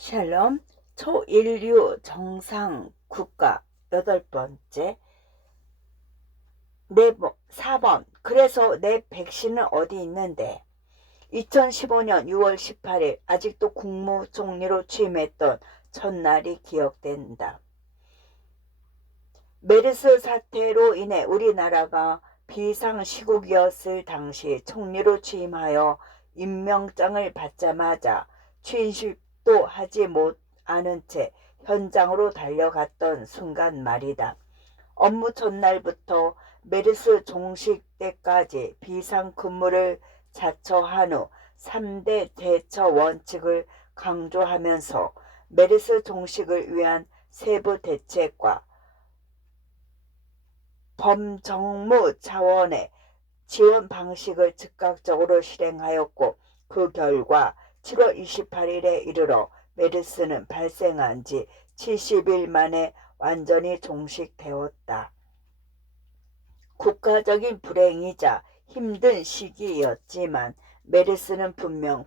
샬롬, 초인류 정상 국가 8번째. 4번. 그래서 내 백신은 어디 있는데? 2015년 6월 18일 아직도 국무총리로 취임했던 첫날이 기억된다. 메르스 사태로 인해 우리나라가 비상시국이었을 당시 총리로 취임하여 임명장을 받자마자 취임식도 하지 않은 채 현장으로 달려갔던 순간 말이다. 업무 첫날부터 메르스 종식 때까지 비상근무를 자처한 후 3대 대처 원칙을 강조하면서 메르스 종식을 위한 세부 대책과 범정무 차원의 지원 방식을 즉각적으로 실행하였고, 그 결과 7월 28일에 이르러 메르스는 발생한 지 70일 만에 완전히 종식되었다. 국가적인 불행이자 힘든 시기였지만 메르스는 분명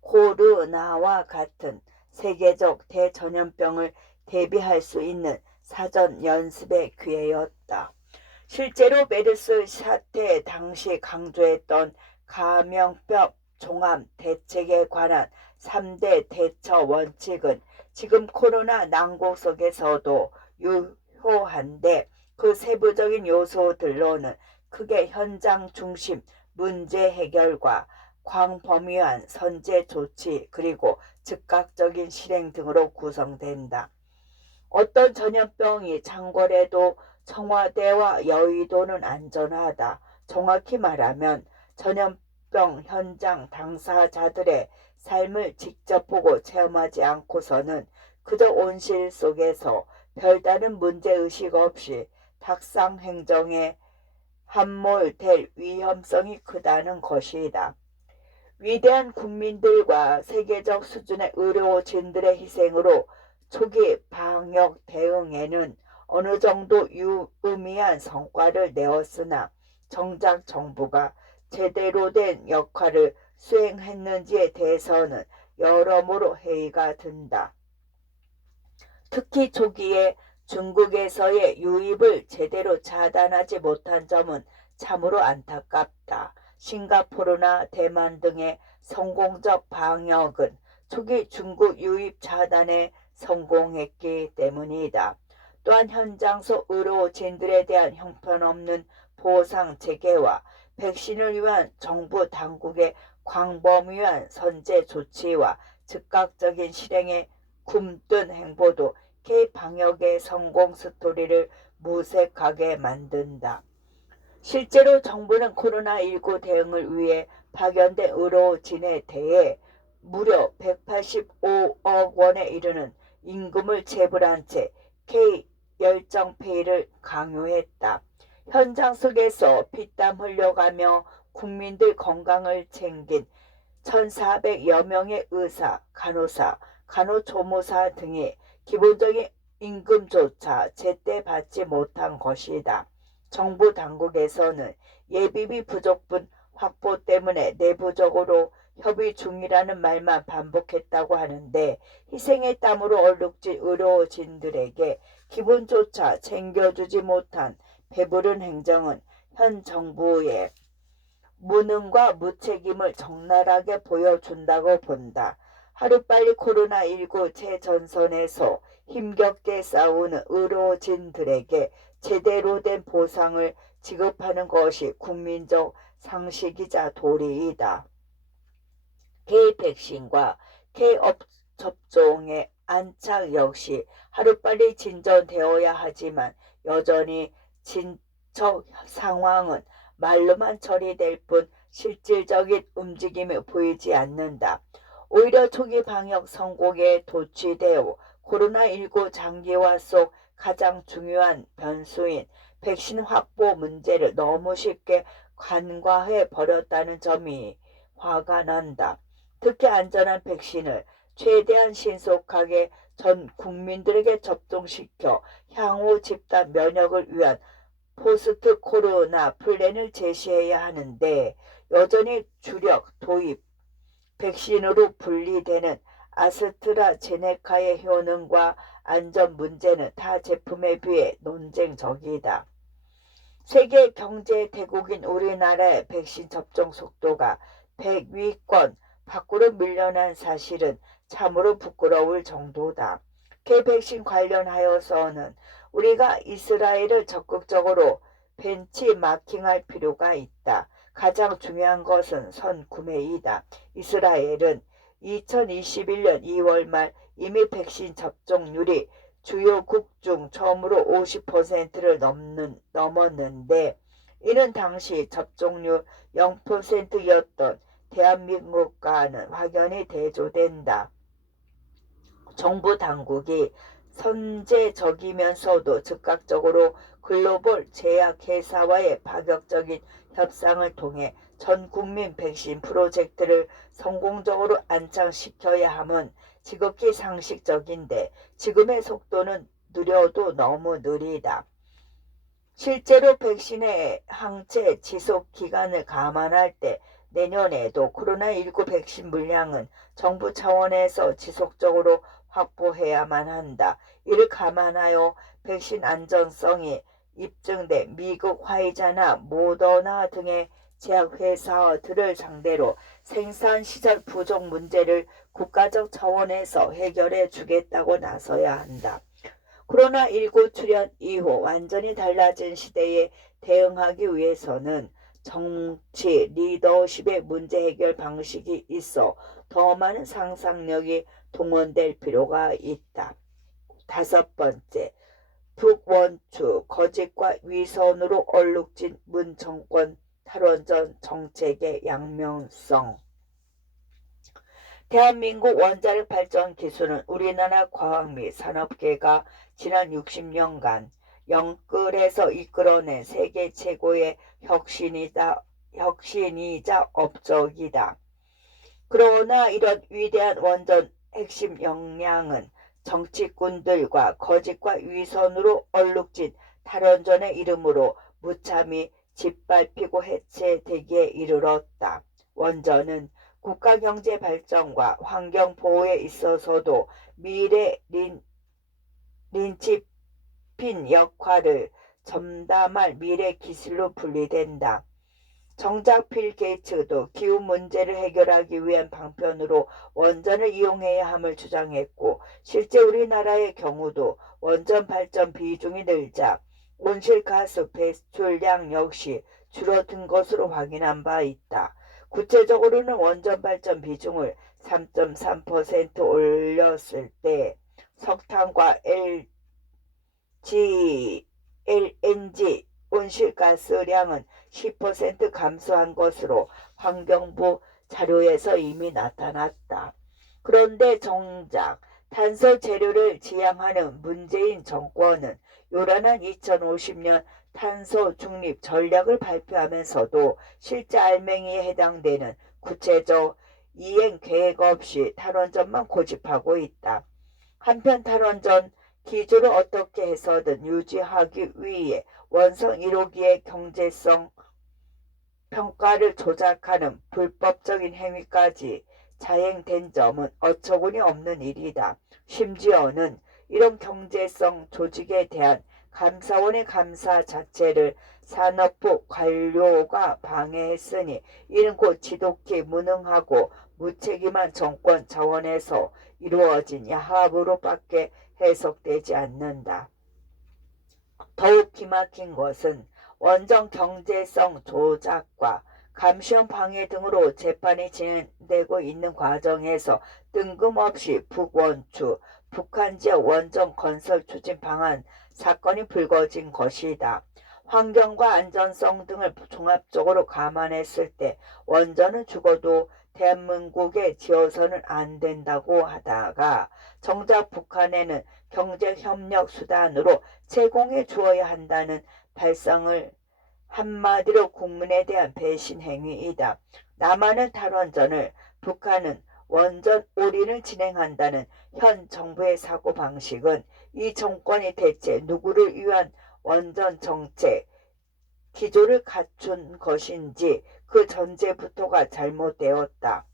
코로나와 같은 세계적 대전염병을 대비할 수 있는 사전 연습의 기회였다. 실제로 메르스 사태 당시 강조했던 감염병 종합 대책에 관한 3대 대처 원칙은 지금 코로나 난국 속에서도 유효한데, 그 세부적인 요소들로는 크게 현장 중심 문제 해결과 광범위한 선제 조치 그리고 즉각적인 실행 등으로 구성된다. 어떤 전염병이 창궐해도 청와대와 여의도는 안전하다. 정확히 말하면 전염병 현장 당사자들의 삶을 직접 보고 체험하지 않고서는 그저 온실 속에서 별다른 문제의식 없이 탁상 행정에 함몰될 위험성이 크다는 것이다. 위대한 국민들과 세계적 수준의 의료진들의 희생으로 초기 방역 대응에는 어느 정도 유의미한 성과를 내었으나 정작 정부가 제대로 된 역할을 수행했는지에 대해서는 여러모로 회의가 든다. 특히 초기에 중국에서의 유입을 제대로 차단하지 못한 점은 참으로 안타깝다. 싱가포르나 대만 등의 성공적 방역은 초기 중국 유입 차단에 성공했기 때문이다. 또한 현장소 의료진들에 대한 형편없는 보상 체계와 백신을 위한 정부 당국의 광범위한 선제 조치와 즉각적인 실행에 굼뜬 행보도 K-방역의 성공 스토리를 무색하게 만든다. 실제로 정부는 코로나19 대응을 위해 파견된 의료진에 대해 무려 185억 원에 이르는 임금을 체불한 채 K-열정페이를 강요했다. 현장 속에서 피땀 흘려가며 국민들 건강을 챙긴 1,400여 명의 의사, 간호사, 간호조무사 등이 기본적인 임금조차 제때 받지 못한 것이다. 정부 당국에서는 예비비 부족분 확보 때문에 내부적으로 협의 중이라는 말만 반복했다고 하는데, 희생의 땀으로 얼룩진 의료진들에게 기본조차 챙겨주지 못한 배부른 행정은 현 정부의 무능과 무책임을 적나라하게 보여준다고 본다. 하루빨리 코로나19 최전선에서 힘겹게 싸우는 의료진들에게 제대로 된 보상을 지급하는 것이 국민적 상식이자 도리이다. K-백신과 K-업 접종의 안착 역시 하루빨리 진전되어야 하지만 여전히 진척 상황은 말로만 처리될 뿐 실질적인 움직임이 보이지 않는다. 오히려 초기 방역 성공에 도취되어 코로나19 장기화 속 가장 중요한 변수인 백신 확보 문제를 너무 쉽게 간과해 버렸다는 점이 화가 난다. 특히 안전한 백신을 최대한 신속하게 전 국민들에게 접종시켜 향후 집단 면역을 위한 포스트 코로나 플랜을 제시해야 하는데, 여전히 주력 도입 백신으로 분리되는 아스트라제네카의 효능과 안전 문제는 타 제품에 비해 논쟁적이다. 세계 경제 대국인 우리나라의 백신 접종 속도가 100위권 밖으로 밀려난 사실은 참으로 부끄러울 정도다. 개백신 관련하여서는 우리가 이스라엘을 적극적으로 벤치마킹할 필요가 있다. 가장 중요한 것은 선구매이다. 이스라엘은 2021년 2월 말 이미 백신 접종률이 주요국 중 처음으로 50%를 넘었는데 이는 당시 접종률 0%였던 대한민국과는 확연히 대조된다. 정부 당국이 선제적이면서도 즉각적으로 글로벌 제약회사와의 파격적인 협상을 통해 전 국민 백신 프로젝트를 성공적으로 안착시켜야 함은 지극히 상식적인데 지금의 속도는 느려도 너무 느리다. 실제로 백신의 항체 지속 기간을 감안할 때 내년에도 코로나19 백신 물량은 정부 차원에서 지속적으로 확보해야만 한다. 이를 감안하여 백신 안전성이 입증된 미국 화이자나 모더나 등의 제약회사들을 상대로 생산시설 부족 문제를 국가적 차원에서 해결해 주겠다고 나서야 한다. 코로나19 출현 이후 완전히 달라진 시대에 대응하기 위해서는 정치, 리더십의 문제 해결 방식이 있어 더 많은 상상력이 동원될 필요가 있다. 5번째, 북원추 거짓과 위선으로 얼룩진 문정권 탈원전 정책의 양면성. 대한민국 원자력 발전 기술은 우리나라 과학 및 산업계가 지난 60년간 영끌에서 이끌어낸 세계 최고의 혁신이자 업적이다. 그러나 이런 위대한 원전 핵심 역량은 정치꾼들과 거짓과 위선으로 얼룩진 탈원전의 이름으로 무참히 짓밟히고 해체되기에 이르렀다. 원전은 국가경제 발전과 환경보호에 있어서도 미래 린치핀 역할을 전담할 미래 기술로 분리된다. 정작 빌 게이츠도 기후 문제를 해결하기 위한 방편으로 원전을 이용해야 함을 주장했고 실제 우리나라의 경우도 원전 발전 비중이 늘자 온실가스 배출량 역시 줄어든 것으로 확인한 바 있다. 구체적으로는 원전 발전 비중을 3.3% 올렸을 때 석탄과 LNG 온실가스량은 10% 감소한 것으로 환경부 자료에서 이미 나타났다. 그런데 정작 탄소 재료를 지향하는 문재인 정권은 요란한 2050년 탄소 중립 전략을 발표하면서도 실제 알맹이에 해당되는 구체적 이행 계획 없이 탈원전만 고집하고 있다. 한편 탈원전 기조를 어떻게 해서든 유지하기 위해 원성 1호기의 경제성 평가를 조작하는 불법적인 행위까지 자행된 점은 어처구니 없는 일이다. 심지어는 이런 경제성 조직에 대한 감사원의 감사 자체를 산업부 관료가 방해했으니 이는 곧 지독히 무능하고 무책임한 정권 차원에서 이루어진 야합으로밖에 해석되지 않는다. 더욱 기막힌 것은 원전 경제성 조작과 감시원 방해 등으로 재판이 진행되고 있는 과정에서 뜬금없이 북원추, 북한지역 원전 건설 추진 방안 사건이 불거진 것이다. 환경과 안전성 등을 종합적으로 감안했을 때 원전은 죽어도 대한민국에 지어서는 안 된다고 하다가 정작 북한에는 경제협력 수단으로 제공해 주어야 한다는 발상을 한마디로 국민에 대한 배신 행위이다. 남한은 탈원전을, 북한은 원전 올인을 진행한다는 현 정부의 사고방식은 이 정권이 대체 누구를 위한 원전 정책 기조를 갖춘 것인지 그 전제부터가 잘못되었다.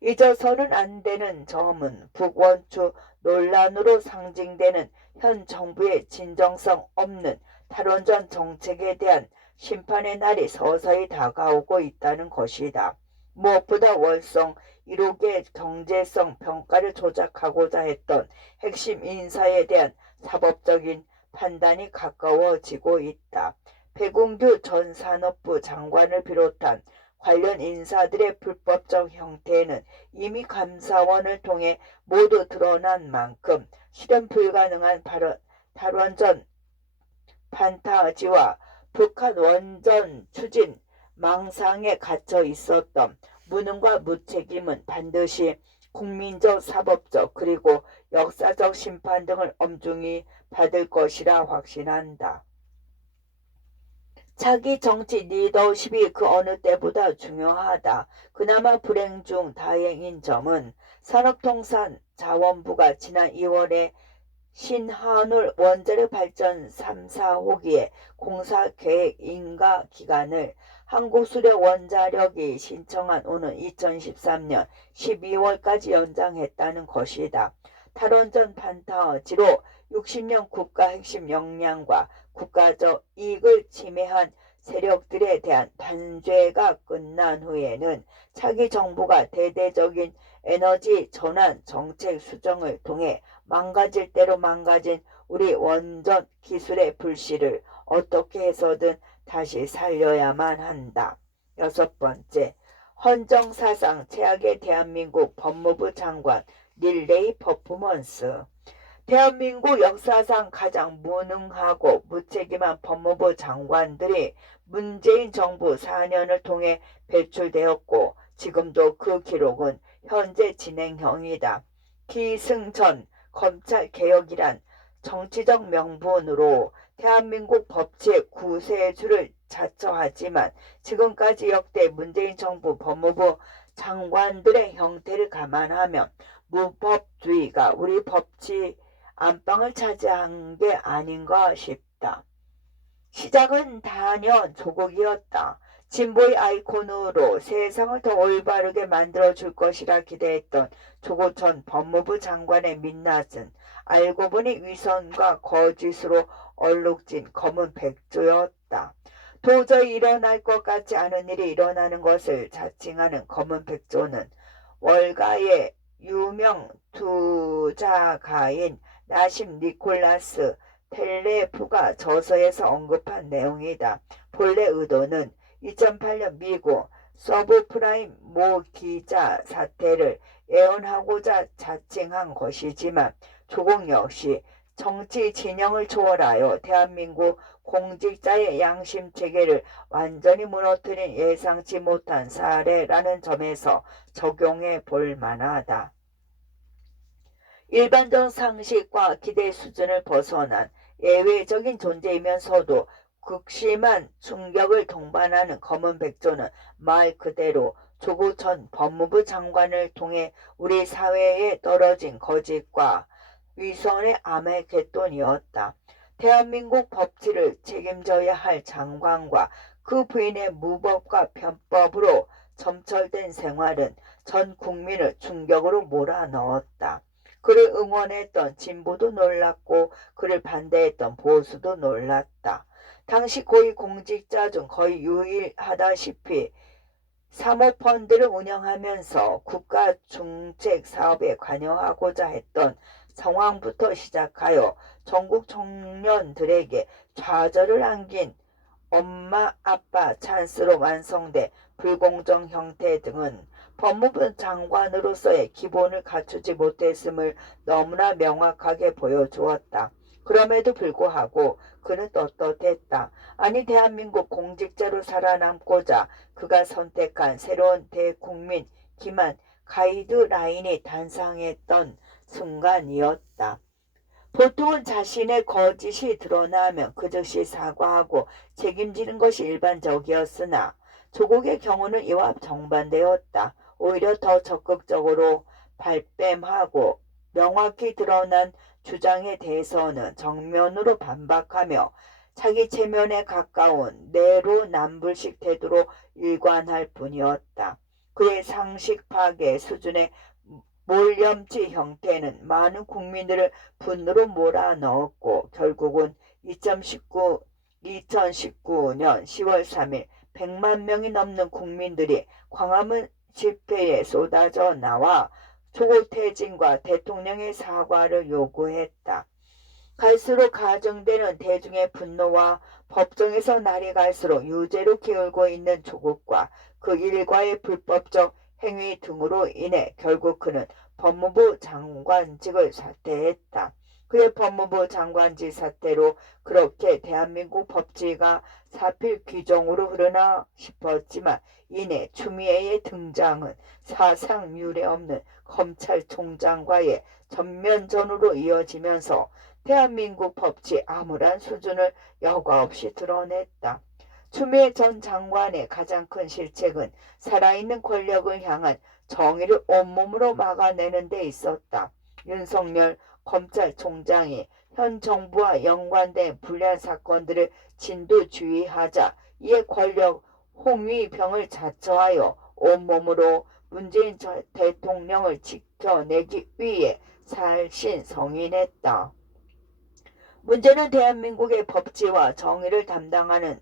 잊어서는 안 되는 점은 북원추 논란으로 상징되는 현 정부의 진정성 없는 탈원전 정책에 대한 심판의 날이 서서히 다가오고 있다는 것이다. 무엇보다 월성 1호기의 경제성 평가를 조작하고자 했던 핵심 인사에 대한 사법적인 판단이 가까워지고 있다. 백운규 전 산업부 장관을 비롯한 관련 인사들의 불법적 형태는 이미 감사원을 통해 모두 드러난 만큼 실현 불가능한 탈원전 판타지와 북한 원전 추진 망상에 갇혀 있었던 무능과 무책임은 반드시 국민적, 사법적, 그리고 역사적 심판 등을 엄중히 받을 것이라 확신한다. 자기 정치 리더십이 그 어느 때보다 중요하다. 그나마 불행 중 다행인 점은 산업통상자원부가 지난 2월에 신한울 원자력 발전 3, 4호기의 공사계획 인가 기간을 한국수력원자력이 신청한 오는 2013년 12월까지 연장했다는 것이다. 탈원전 판타지로 60년 국가 핵심 역량과 국가적 이익을 침해한 세력들에 대한 단죄가 끝난 후에는 차기 정부가 대대적인 에너지 전환 정책 수정을 통해 망가질 대로 망가진 우리 원전 기술의 불씨를 어떻게 해서든 다시 살려야만 한다. 6번째, 헌정사상 최악의 대한민국 법무부 장관 릴레이 퍼포먼스. 대한민국 역사상 가장 무능하고 무책임한 법무부 장관들이 문재인 정부 4년을 통해 배출되었고 지금도 그 기록은 현재 진행형이다. 기승전 검찰개혁이란 정치적 명분으로 대한민국 법치의 구세주를 자처하지만 지금까지 역대 문재인 정부 법무부 장관들의 형태를 감안하면 무법주의가 우리 법치 안방을 차지한 게 아닌가 싶다. 시작은 단연 조국이었다. 진보의 아이콘으로 세상을 더 올바르게 만들어줄 것이라 기대했던 조국 전 법무부 장관의 민낯은 알고 보니 위선과 거짓으로 얼룩진 검은 백조였다. 도저히 일어날 것 같지 않은 일이 일어나는 것을 자칭하는 검은 백조는 월가의 유명 투자가인 나심 니콜라스 텔레프가 저서에서 언급한 내용이다. 본래 의도는 2008년 미국 서브프라임 모 기자 사태를 예언하고자 자칭한 것이지만 조국 역시 정치 진영을 초월하여 대한민국 공직자의 양심 체계를 완전히 무너뜨린 예상치 못한 사례라는 점에서 적용해 볼 만하다. 일반적 상식과 기대 수준을 벗어난 예외적인 존재이면서도 극심한 충격을 동반하는 검은 백조는 말 그대로 조국 전 법무부 장관을 통해 우리 사회에 떨어진 거짓과 위선의 암의 갯돈이었다. 대한민국 법치를 책임져야 할 장관과 그 부인의 무법과 편법으로 점철된 생활은 전 국민을 충격으로 몰아넣었다. 그를 응원했던 진보도 놀랐고 그를 반대했던 보수도 놀랐다. 당시 고위공직자 중 거의 유일하다시피 사모펀드를 운영하면서 국가 중책 사업에 관여하고자 했던 상황부터 시작하여 전국 청년들에게 좌절을 안긴 엄마 아빠 찬스로 완성돼 불공정 형태 등은 법무부 장관으로서의 기본을 갖추지 못했음을 너무나 명확하게 보여주었다. 그럼에도 불구하고 그는 떳떳했다. 아니 대한민국 공직자로 살아남고자 그가 선택한 새로운 대국민 기만 가이드라인이 탄생했던 순간이었다. 보통은 자신의 거짓이 드러나면 그 즉시 사과하고 책임지는 것이 일반적이었으나 조국의 경우는 이와 정반대였다. 오히려 더 적극적으로 발뺌하고 명확히 드러난 주장에 대해서는 정면으로 반박하며 자기 체면에 가까운 내로남불식 태도로 일관할 뿐이었다. 그의 상식 파괴 수준의 몰염치 형태는 많은 국민들을 분노로 몰아넣었고 결국은 2019년 10월 3일 100만 명이 넘는 국민들이 광화문 집회에 쏟아져 나와 조국 퇴진과 대통령의 사과를 요구했다. 갈수록 가중되는 대중의 분노와 법정에서 날이 갈수록 유죄로 기울고 있는 조국과 그 일과의 불법적 행위 등으로 인해 결국 그는 법무부 장관직을 사퇴했다. 그의 법무부 장관직 사퇴로 그렇게 대한민국 법치가 사필 규정으로 흐르나 싶었지만 이내 추미애의 등장은 사상 유례 없는 검찰총장과의 전면전으로 이어지면서 대한민국 법치 암울한 수준을 여과 없이 드러냈다. 추미애 전 장관의 가장 큰 실책은 살아있는 권력을 향한 정의를 온몸으로 막아내는 데 있었다. 윤석열 검찰총장이 현 정부와 연관된 불리한 사건들을 진두지휘하자 이에 권력 홍위병을 자처하여 온몸으로 문재인 대통령을 지켜내기 위해 살신성인했다. 문제는 대한민국의 법치와 정의를 담당하는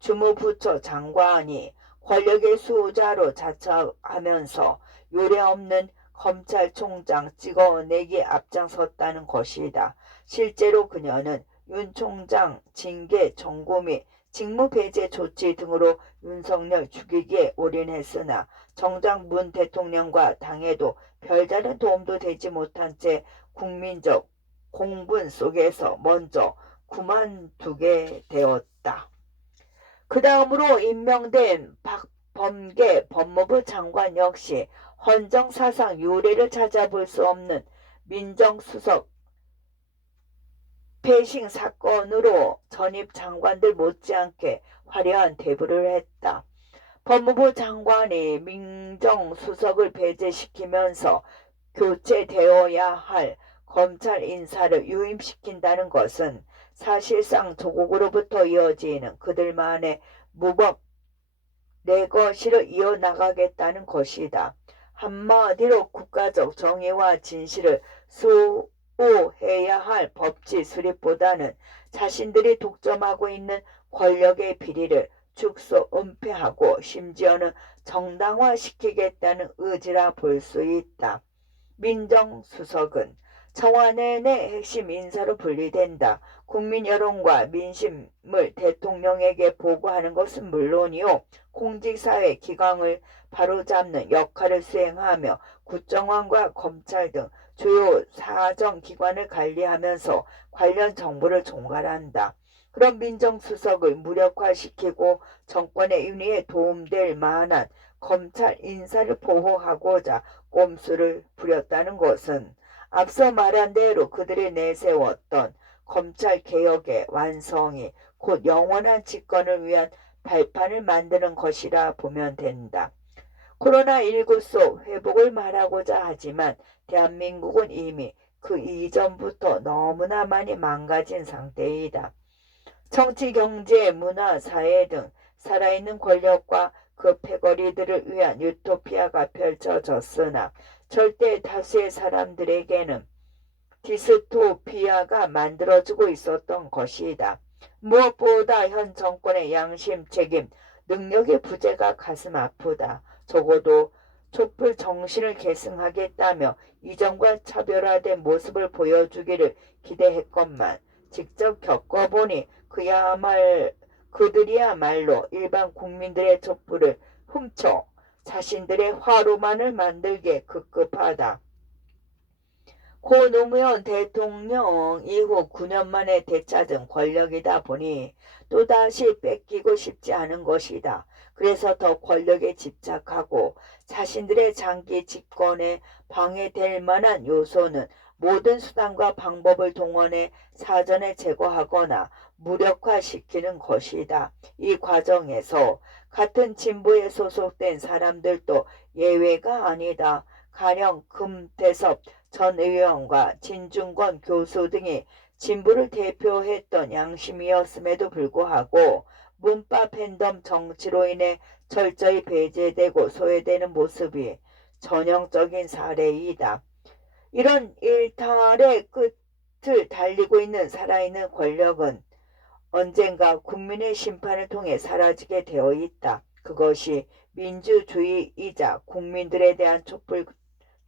주무부처 장관이 권력의 수호자로 자처하면서 유례없는 검찰총장 찍어내기에 앞장섰다는 것이다. 실제로 그녀는 윤 총장 징계 청구 및 직무 배제 조치 등으로 윤석열 죽이기에 올인했으나 정작 문 대통령과 당에도 별다른 도움도 되지 못한 채 국민적 공분 속에서 먼저 그만두게 되었다. 그 다음으로 임명된 박범계 법무부 장관 역시 헌정사상 유례를 찾아볼 수 없는 민정수석 패싱 사건으로 전입 장관들 못지않게 화려한 데뷔를 했다. 법무부 장관이 민정수석을 배제시키면서 교체되어야 할 검찰 인사를 유임시킨다는 것은 사실상 조국으로부터 이어지는 그들만의 무법 레거시를 이어나가겠다는 것이다. 한마디로 국가적 정의와 진실을 수호해야 할 법치 수립보다는 자신들이 독점하고 있는 권력의 비리를 축소 은폐하고 심지어는 정당화시키겠다는 의지라 볼 수 있다. 민정수석은 청와대 내 핵심 인사로 분리된다. 국민 여론과 민심을 대통령에게 보고하는 것은 물론이요. 공직사회 기강을 바로잡는 역할을 수행하며 국정원과 검찰 등 주요 사정기관을 관리하면서 관련 정보를 종괄한다. 그런 민정수석을 무력화시키고 정권의 윤리에 도움될 만한 검찰 인사를 보호하고자 꼼수를 부렸다는 것은 앞서 말한 대로 그들이 내세웠던 검찰개혁의 완성이 곧 영원한 집권을 위한 발판을 만드는 것이라 보면 된다. 코로나19 속 회복을 말하고자 하지만 대한민국은 이미 그 이전부터 너무나 많이 망가진 상태이다. 정치, 경제, 문화, 사회 등 살아있는 권력과 그 패거리들을 위한 유토피아가 펼쳐졌으나 절대 다수의 사람들에게는 디스토피아가 만들어지고 있었던 것이다. 무엇보다 현 정권의 양심, 책임, 능력의 부재가 가슴 아프다. 적어도 촛불 정신을 계승하겠다며 이전과 차별화된 모습을 보여주기를 기대했건만 직접 겪어보니 그들이야말로 일반 국민들의 촛불을 훔쳐 자신들의 화로만을 만들기에 급급하다. 고 노무현 대통령 이후 9년 만에 되찾은 권력이다 보니 또다시 뺏기고 싶지 않은 것이다. 그래서 더 권력에 집착하고 자신들의 장기 집권에 방해될 만한 요소는 모든 수단과 방법을 동원해 사전에 제거하거나 무력화시키는 것이다. 이 과정에서 같은 진보에 소속된 사람들도 예외가 아니다. 가령 금태섭 전 의원과 진중권 교수 등이 진보를 대표했던 양심이었음에도 불구하고 문파 팬덤 정치로 인해 철저히 배제되고 소외되는 모습이 전형적인 사례이다. 이런 일탈의 끝을 달리고 있는 살아있는 권력은 언젠가 국민의 심판을 통해 사라지게 되어 있다. 그것이 민주주의이자 국민들에 대한 촛불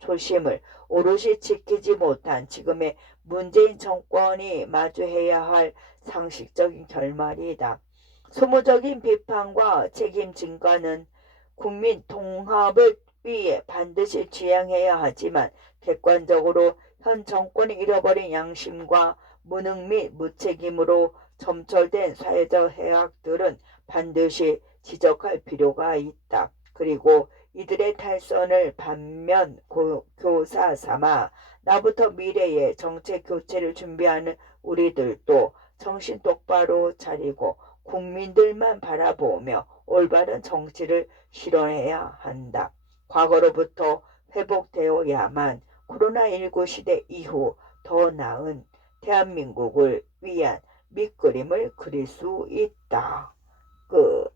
초심을 오롯이 지키지 못한 지금의 문재인 정권이 마주해야 할 상식적인 결말이다. 소모적인 비판과 책임 진가는 국민 통합을 위해 반드시 지향해야 하지만 객관적으로 현 정권이 잃어버린 양심과 무능 및 무책임으로 점철된 사회적 해악들은 반드시 지적할 필요가 있다. 그리고 이들의 탈선을 반면 교사 삼아 나부터 미래의 정책 교체를 준비하는 우리들도 정신 똑바로 차리고 국민들만 바라보며 올바른 정치를 실현해야 한다. 과거로부터 회복되어야만 코로나19 시대 이후 더 나은 대한민국을 위한 밑그림을 그릴 수 있다. 끝.